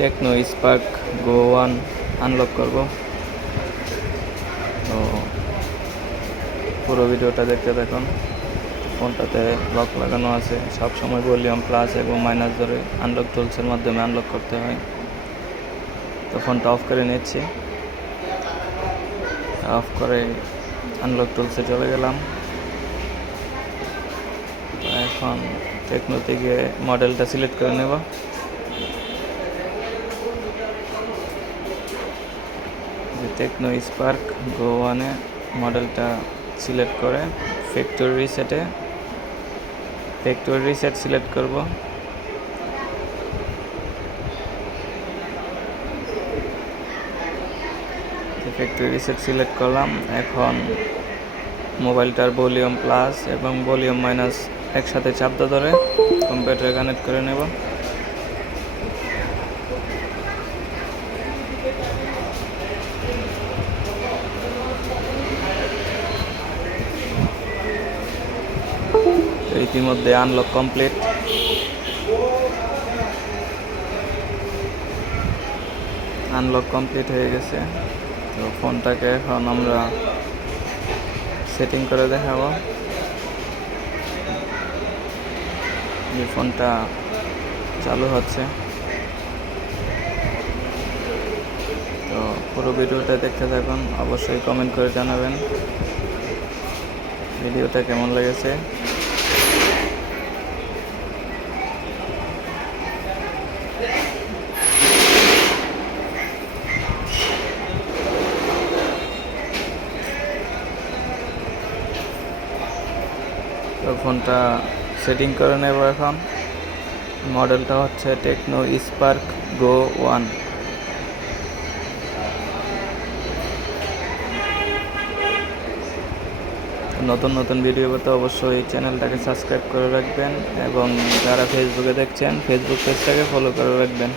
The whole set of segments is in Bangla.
টেকনো স্পার্ক গো 1 আনলক করব। তো পুরো ভিডিওটা দেখতে থাকুন। ফোনটাতে লক লাগানো আছে, সবসময় ভলিউম প্লাস এবং মাইনাস ধরে আনলক টুলসের মাধ্যমে আনলক করতে হয়। তো ফোনটা অফ করে নিচ্ছি, অফ করে আনলক টুলসে চলে গেলাম। তো এখন টেকনো থেকে মডেলটা সিলেক্ট করে নেব। টেকনো স্পার্ক গো 1 মডেলটা সিলেক্ট করে ফ্যাক্টরি রিসেট সিলেক্ট করব। ফ্যাক্টরি রিসেট সিলেক্ট করলাম। এখন মোবাইলটার ভলিউম প্লাস এবং ভলিউম মাইনাস একসাথে চাপ ধরে কম্পিউটারে কানেক্ট করে নেব। ইতিমধ্যে আনলক কমপ্লিট। হয়ে গেছে। তো ফোনটাকে এখন আমরা সেটিং করে দেখাবো। এই ফোনটা চালু হচ্ছে। তো পুরো ভিডিওটা দেখতে থাকুন, অবশ্যই কমেন্ট করে জানাবেন ভিডিওটা কেমন লেগেছে। তো ফোনটা সেটিং করে নেব। এখন মডেলটা হচ্ছে টেকনো স্পার্ক গো 1। নতুন ভিডিও পেতে অবশ্যই চ্যানেলটাকে সাবস্ক্রাইব করে রাখবেন এবং যারা ফেসবুকে দেখছেন ফেসবুক পেজটাকে ফলো করে রাখবেন।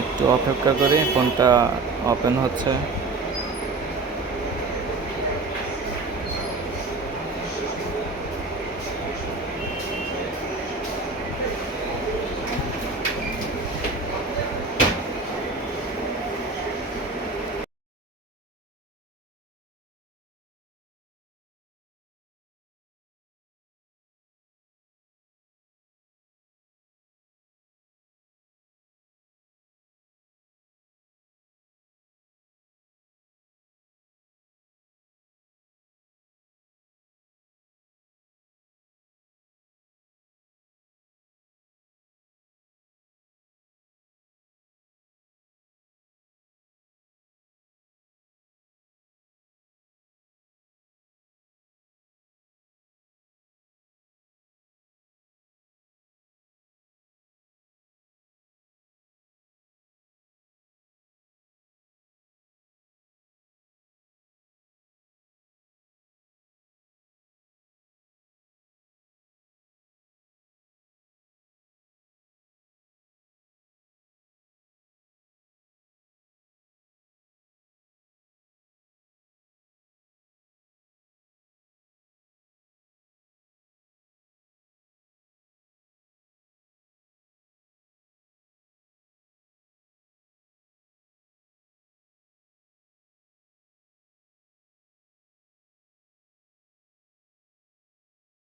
একটু অপেক্ষা করি, ফোনটা ওপেন হচ্ছে।